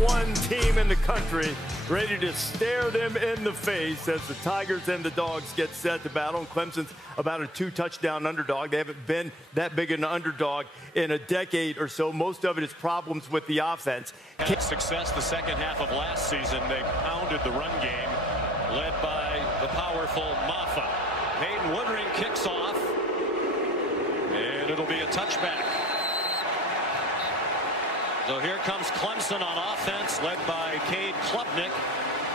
#1 team in the country, ready to stare them in the face as the Tigers and the Dogs get set to battle. And Clemson's about a 2-touchdown underdog. They haven't been that big an underdog in a decade or so. Most of it is problems with the offense. Had success the second half of last season. They pounded the run game, led by the powerful Maffa. Hayden Woodring kicks off, and it'll be a touchback. So here comes Clemson on offense, led by Cade Klubnik.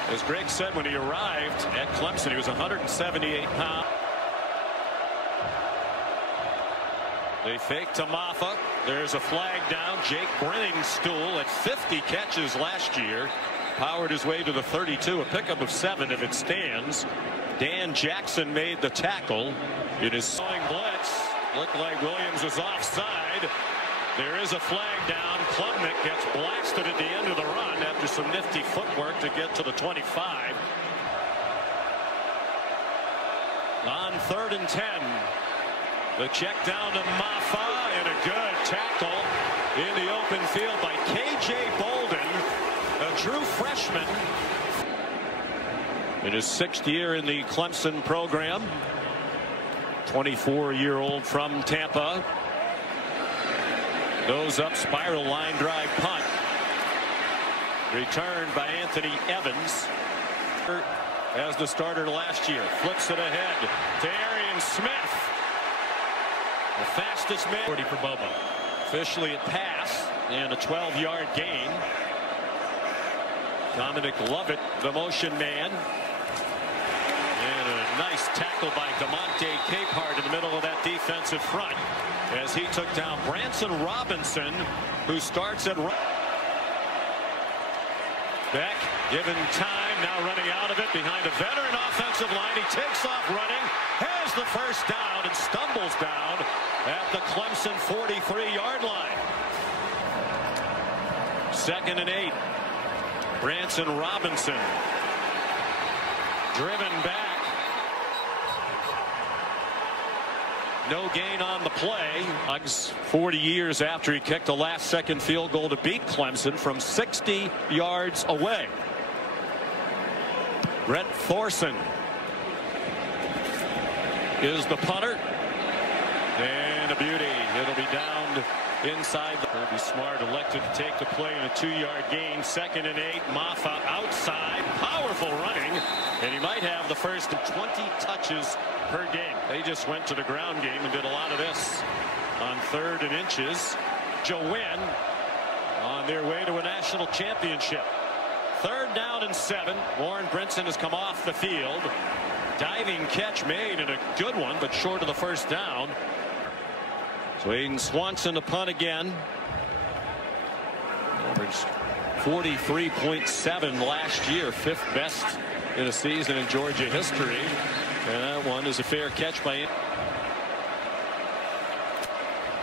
As Greg said when he arrived at Clemson, he was 178 pounds. They fake to Maffa. There's a flag down. Jake Brenningstool at 50 catches last year. Powered his way to the 32, a pickup of 7 if it stands. Dan Jackson made the tackle. It is sawing blitz. Looked like Williams was offside. There is a flag down. Klubnik gets blasted at the end of the run after some nifty footwork to get to the 25. On 3rd and 10. The check down to Maffa, and a good tackle in the open field by K.J. Bolden, a true freshman. In his 6th year in the Clemson program. 24-year-old from Tampa. Nose up, spiral line drive punt. Returned by Anthony Evans. As the starter last year. Flips it ahead to Arian Smith. The fastest man. 40 for Bobo. Officially a pass and a 12-yard gain. Dominic Lovett, the motion man. And a nice tackle by DeMonte Capehart in the middle of that defensive front as he took down Branson Robinson, who starts at right. Beck given time, now running out of it behind a veteran offensive line. He takes off running, has the first down, and stumbles down at the Clemson 43-yard line. 2nd and 8. Branson Robinson driven back. No gain on the play. 40 years after he kicked the last-second field goal to beat Clemson from 60 yards away. Brett Thorson is the punter. And a beauty. It'll be down inside. Kirby Smart elected to take the play in a 2-yard gain. 2nd and 8. Maffa outside. Powerful running. And he might have the first 20 touches per game. They just went to the ground game and did a lot of this on 3rd and inches. Win on their way to a national championship. 3rd down and 7. Warren Brinson has come off the field. Diving catch made, and a good one, but short of the first down. So Aiden Swanson to punt again. Averaged 43.7 last year, 5th best in a season in Georgia history. And that one is a fair catch by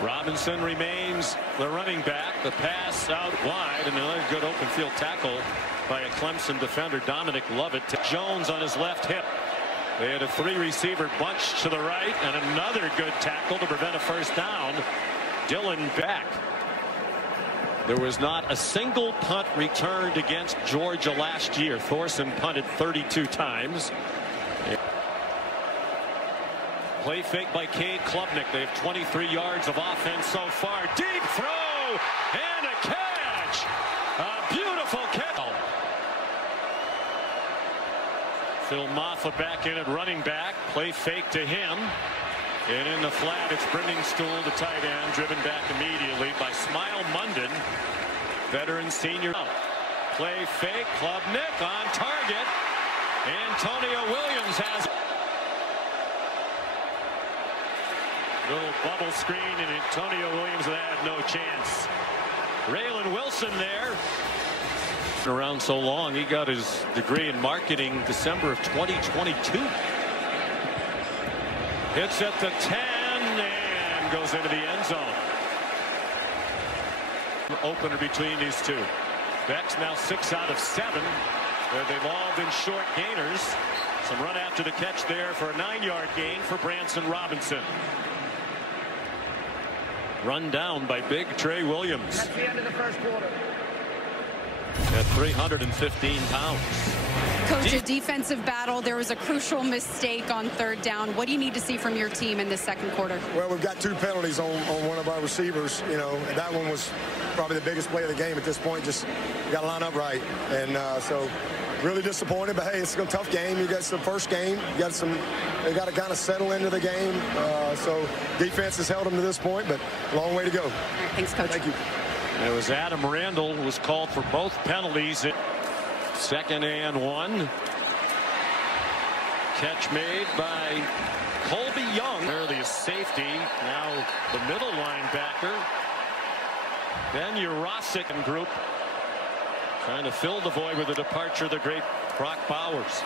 Robinson. Remains the running back. The pass out wide, and another good open field tackle by a Clemson defender, Dominic Lovett. Jones on his left hip. They had a 3-receiver bunch to the right, and another good tackle to prevent a first down. Dylan Beck. There was not a single punt returned against Georgia last year. Thorson punted 32 times. Play fake by Cade Klubnik. They have 23 yards of offense so far. Deep throw and a catch. A beautiful catch. Phil Maffa back in at running back. Play fake to him. And in the flat, it's Brenningstool, the tight end, driven back immediately by Smile Munden, veteran senior. Play fake. Klubnik on target. Antonio Williams has little bubble screen, and Antonio Williams had no chance. Raylan Wilson there. Around so long, he got his degree in marketing December of 2022. Hits at the 10 and goes into the end zone. Opener between these two. Beck's now 6 out of 7. They've all been short gainers. Some run after the catch there for a 9-yard gain for Branson Robinson. Run down by big Trey Williams. That's the end of the first quarter. at 315 pounds. Coach, a defensive battle. There was a crucial mistake on third down. What do you need to see from your team in this second quarter? Well, we've got 2 penalties on one of our receivers, you know, and that one was probably the biggest play of the game at this point. Just got to line up right. And so really disappointed, but hey, it's a tough game. You got the first game. They got to kind of settle into the game. So defense has held them to this point, but long way to go. All right, thanks, Coach. Thank you. It was Adam Randall who was called for both penalties. 2nd and 1. Catch made by Colby Young. Early safety. Now the middle linebacker. Ben Urosic and group trying to fill the void with the departure of the great Brock Bowers.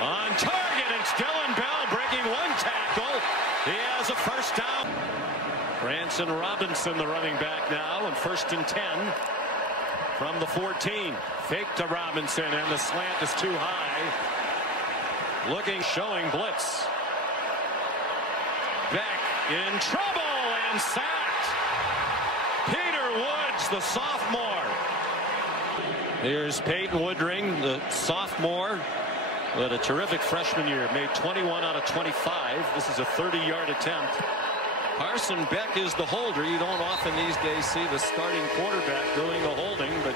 On target, it's Dylan Bell breaking 1 tackle. He has a first down. Branson Robinson, the running back now, and 1st and 10 from the 14. Fake to Robinson, and the slant is too high. Showing blitz. Beck in trouble and sacked. Peter Woods, the sophomore. Here's Peyton Woodring, the sophomore, who had a terrific freshman year. Made 21 out of 25. This is a 30-yard attempt. Carson Beck is the holder. You don't often these days see the starting quarterback doing the holding, but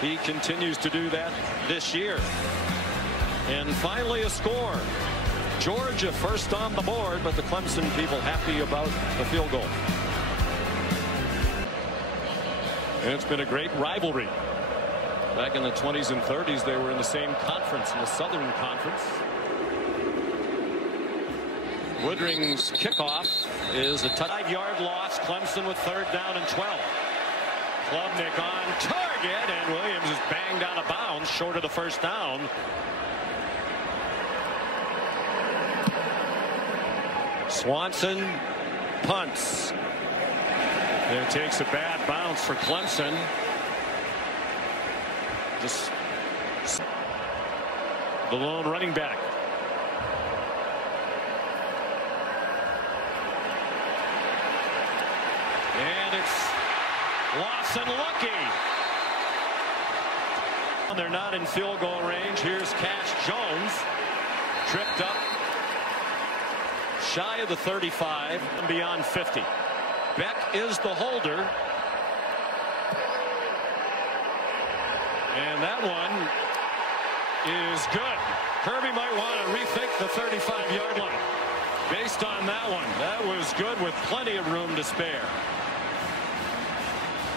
he continues to do that this year. And finally a score. Georgia first on the board, but the Clemson people happy about the field goal. And it's been a great rivalry. Back in the 20s and 30s, they were in the same conference, in the Southern Conference. Woodring's kickoff is a 5-yard loss. Clemson with 3rd down and 12. Klubnik on target, and Williams is banged out of bounds short of the first down. Swanson punts. There takes a bad bounce for Clemson. Just the lone running back. And it's Lawson Lucky. They're not in field goal range. Here's Cash Jones. Tripped up. Shy of the 35 and beyond 50. Beck is the holder. And that one is good. Kirby might want to rethink the 35-yard line. Based on that one, that was good with plenty of room to spare.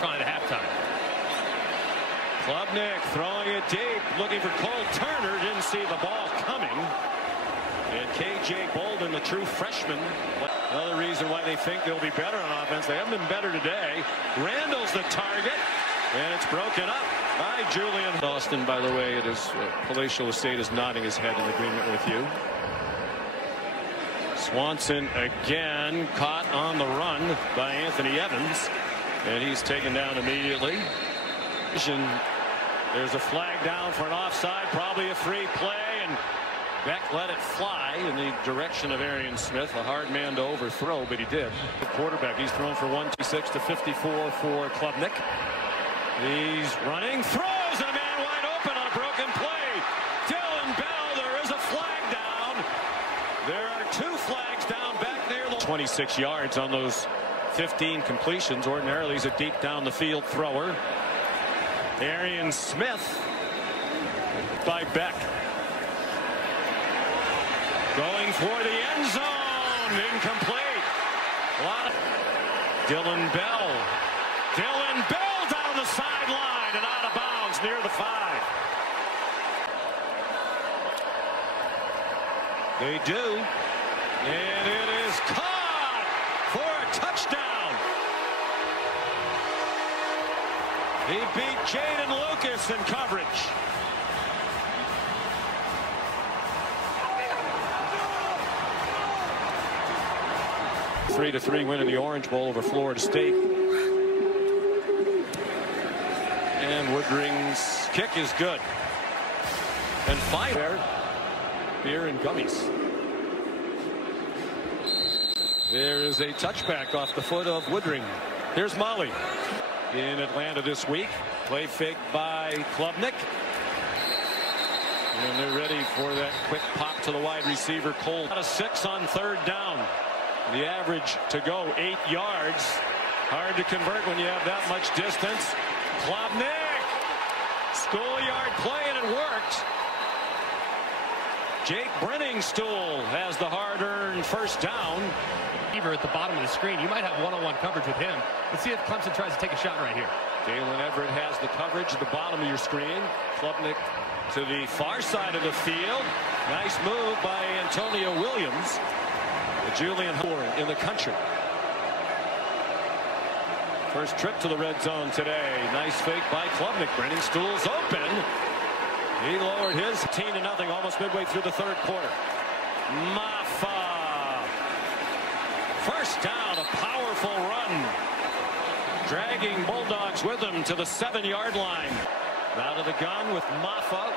On at halftime. Klubnik throwing it deep, looking for Cole Turner. Didn't see the ball coming. And K.J. Bolden, the true freshman. Another reason why they think they'll be better on offense. They haven't been better today. Randall's the target. And it's broken up by Julian. Austin, by the way, it is Palatial Estate is nodding his head in agreement with you. Swanson again caught on the run by Anthony Evans. And he's taken down immediately. There's a flag down for an offside, probably a free play, and Beck let it fly in the direction of Arian Smith. A hard man to overthrow, but he did. The quarterback, he's thrown for 126 to 54 for Klubnik. He's running, throws, and a man wide open on a broken play. Dylan Bell, there is a flag down. There are 2 flags down back near the 26 yards on those 15 completions. Ordinarily, he's a deep down the field thrower. Arian Smith by Beck. Going for the end zone. Incomplete. Dylan Bell. Dylan Bell down the sideline and out of bounds near the 5. They do. And it is caught for a touchdown. He beat Jaden Lucas in coverage. A 3-3 win in the Orange Bowl over Florida State. And Woodring's kick is good. And fire beer and gummies. There is a touchback off the foot of Woodring. Here's Molly. In Atlanta this week. Play fake by Klubnik. And they're ready for that quick pop to the wide receiver, Cole. Out of 6 on 3rd down. The average to go 8 yards. Hard to convert when you have that much distance. Klubnik. Schoolyard play, and it worked. Jake Brenningstool has the hard-earned first down. At the bottom of the screen, you might have one-on-one coverage with him. Let's see if Clemson tries to take a shot right here. Dalen Everett has the coverage at the bottom of your screen. Klubnik to the far side of the field. Nice move by Antonio Williams. The Julian Horn in the country. First trip to the red zone today. Nice fake by Klubnik. Brenningstool's open. He lowered his 10-0, almost midway through the 3rd quarter. Maffa. First down, a powerful run. Dragging Bulldogs with him to the 7-yard line. Out of the gun with Maffa,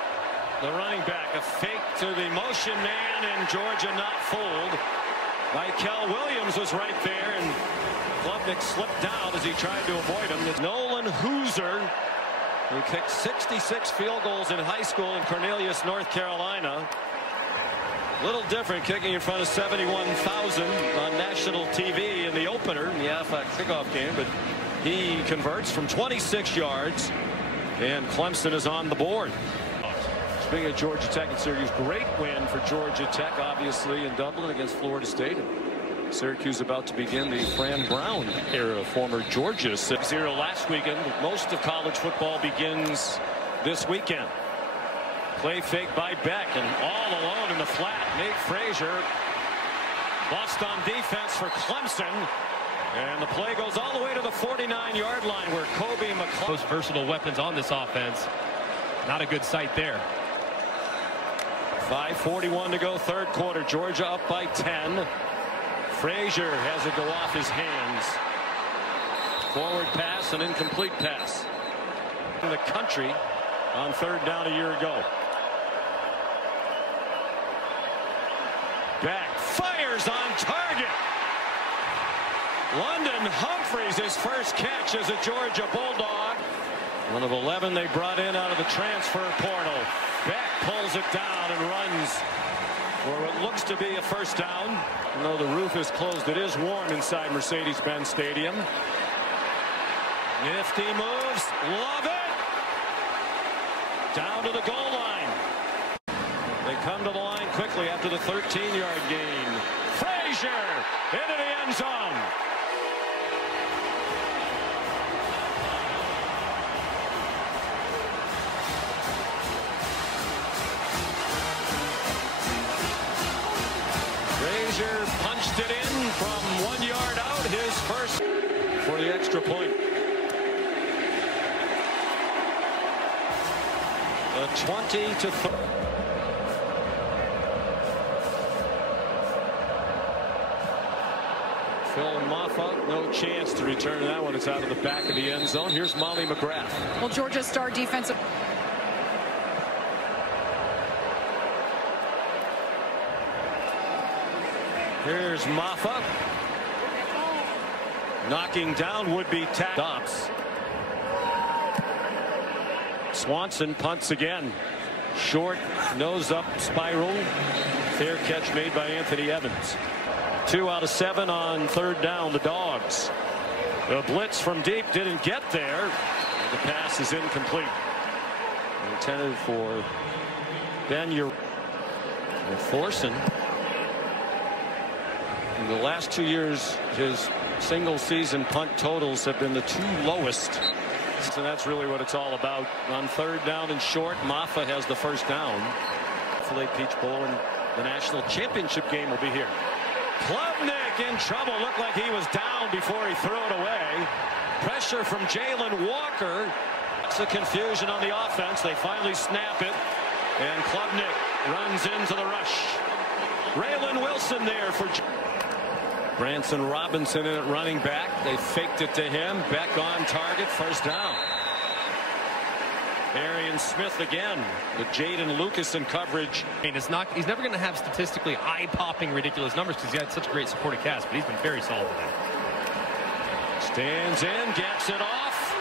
the running back. A fake to the motion man, and Georgia not fooled. Michael Williams was right there, and Klubnik slipped down as he tried to avoid him. Nolan Hooser, who kicked 66 field goals in high school in Cornelius, North Carolina. A little different, kicking in front of 71,000 on national TV in the opener in the Aflac kickoff game, but he converts from 26 yards, and Clemson is on the board. Speaking of Georgia Tech and Syracuse, great win for Georgia Tech, obviously, in Dublin against Florida State. Syracuse about to begin the Fran Brown era, former Georgia 6-0 last weekend. Most of college football begins this weekend. Play fake by Beck, and all alone in the flat. Nate Frazier lost on defense for Clemson, and the play goes all the way to the 49-yard line where Kobe McClung. Most versatile weapons on this offense. Not a good sight there. 5:41 to go, 3rd quarter. Georgia up by 10. Frazier has it go off his hands. Forward pass, an incomplete pass. In the country on 3rd down a year ago. Beck fires on target. London Humphreys, his first catch as a Georgia Bulldog. One of 11 they brought in out of the transfer portal. Beck pulls it down and runs for what looks to be a first down. Even though the roof is closed, it is warm inside Mercedes-Benz Stadium. Nifty moves. Love it. Down to the goal line. They come to the line quickly after the 13-yard gain. Frazier into the end zone. Frazier punched it in from 1 yard out. His first for the extra point. A 20-30. Phil Maffa, no chance to return that one. It's out of the back of the end zone. Here's Molly McGrath. Well, Georgia star defensive. Here's Maffa. Knocking down would-be stops. Swanson punts again. Short, nose up spiral. Fair catch made by Anthony Evans. 2 out of 7 on 3rd down, the Dogs. The blitz from deep didn't get there. The pass is incomplete. Intended for Ben Thorson. In the last 2 years, his single season punt totals have been the 2 lowest. So that's really what it's all about. On 3rd down and short, Maffa has the first down. Filet Peach Bowl and the national championship game will be here. Klubnik in trouble. Looked like he was down before he threw it away. Pressure from Jalen Walker. That's the confusion on the offense. They finally snap it. And Klubnik runs into the rush. Raylan Wilson there for Branson Robinson in at running back. They faked it to him. Beck on target. First down. Arian Smith again with Jaden Lucas in coverage. He's never going to have statistically eye-popping ridiculous numbers because he had such a great supporting cast, but he's been very solid today. Stands in, gets it off.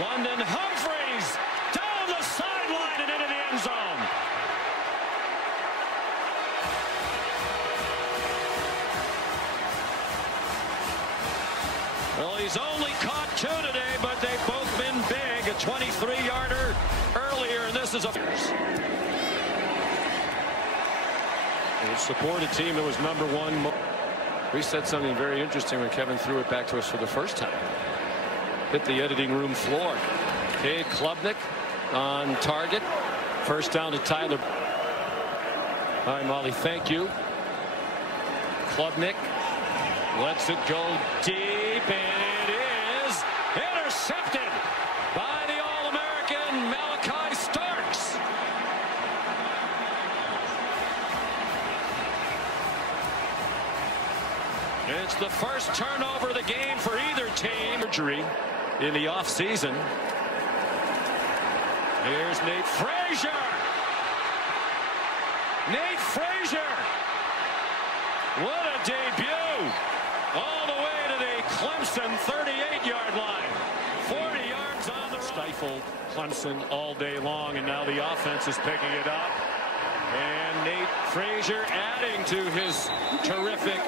London Humphreys This is a supported team that was #1. We said something very interesting when Kevin threw it back to us for the first time. Hit the editing room floor. Cade Klubnik on target. First down to Tyler. All right, Molly, thank you. Klubnik lets it go deep, and it is intercepted by the All-American Malachi Starks. It's the first turnover of the game for either team. Injury in the offseason. Here's Nate Frazier. Nate Frazier. What a debut. All the way to the Clemson 38-yard line. 40 yards on the stifled Clemson all day long, and now the offense is picking it up. And Nate Frazier adding to his terrific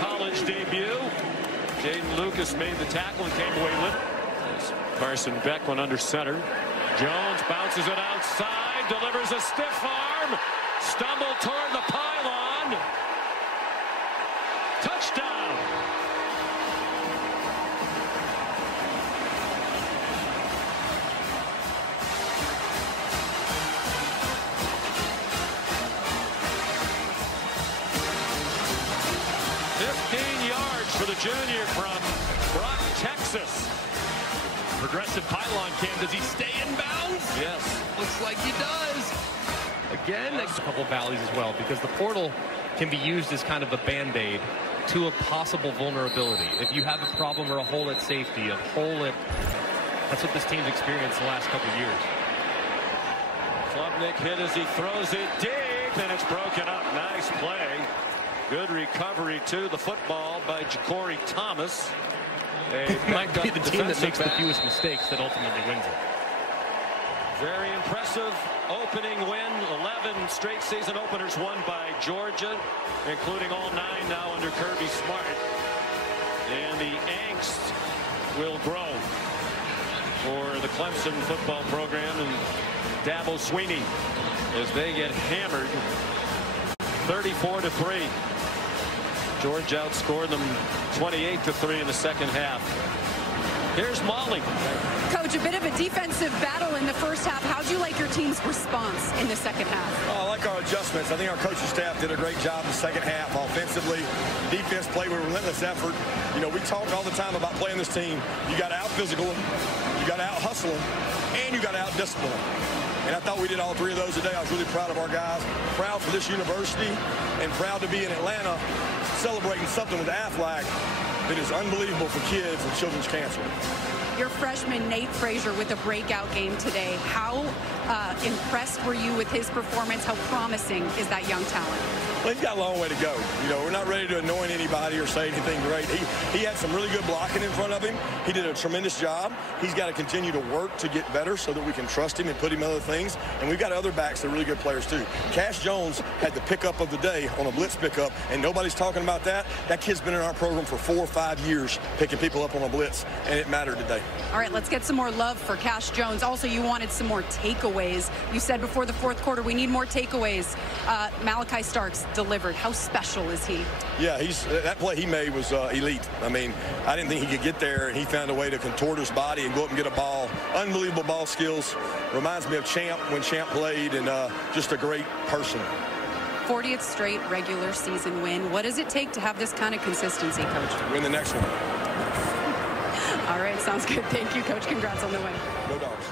college debut. Jaden Lucas made the tackle and came away with it. Carson Beck went under center. Jones bounces it outside, delivers a stiff arm, stumble toward the pylon. Touchdown. For the junior from Brock, Texas. Progressive pylon cam. Does he stay in bounds? Yes. Looks like he does. Again, a couple valleys as well, because the portal can be used as kind of a band-aid to a possible vulnerability. If you have a problem or a hole at safety, a hole at... That's what this team's experienced the last couple of years. Klubnik hit as he throws it deep, and it's broken up. Nice play. Good recovery to the football by Ja'Cory Thomas. It might be the team that makes the fewest mistakes that ultimately wins it. Very impressive opening win. 11 straight season openers won by Georgia, including all 9 now under Kirby Smart. And the angst will grow for the Clemson football program and Dabo Swinney as they get hammered 34-3. Georgia outscored them 28-3 in the second half. Here's Molly. Coach, a bit of a defensive battle in the first half. How'd you like your team's response in the second half? I like our adjustments. I think our coaching staff did a great job in the second half offensively. Defense played with relentless effort. You know, we talk all the time about playing this team. You got to out-physical them, you got to out-hustle them, and you got to out-discipline them. And I thought we did all 3 of those today. I was really proud of our guys, proud for this university, and proud to be in Atlanta celebrating something with Aflac that is unbelievable for kids and children's cancer. Your freshman Nate Frazier with a breakout game today. How impressed were you with his performance? How promising is that young talent? Well, he's got a long way to go. You know, we're not ready to anoint anybody or say anything great. He had some really good blocking in front of him. He did a tremendous job. He's got to continue to work to get better so that we can trust him and put him in other things. And we've got other backs that are really good players too. Cash Jones had the pickup of the day on a blitz pickup, and nobody's talking about that. That kid's been in our program for 4 or 5 years picking people up on a blitz, and it mattered today. All right, let's get some more love for Cash Jones. Also, you wanted some more takeaways. You said before the fourth quarter, we need more takeaways. Malachi Starks delivered. How special is he? Yeah, that play he made was elite. I mean, I didn't think he could get there, and he found a way to contort his body and go up and get a ball. Unbelievable ball skills. Reminds me of Champ when Champ played, and just a great person. 40th straight regular season win. What does it take to have this kind of consistency, Coach? Win the next one. All right, sounds good. Thank you, Coach. Congrats on the win. Go Dogs.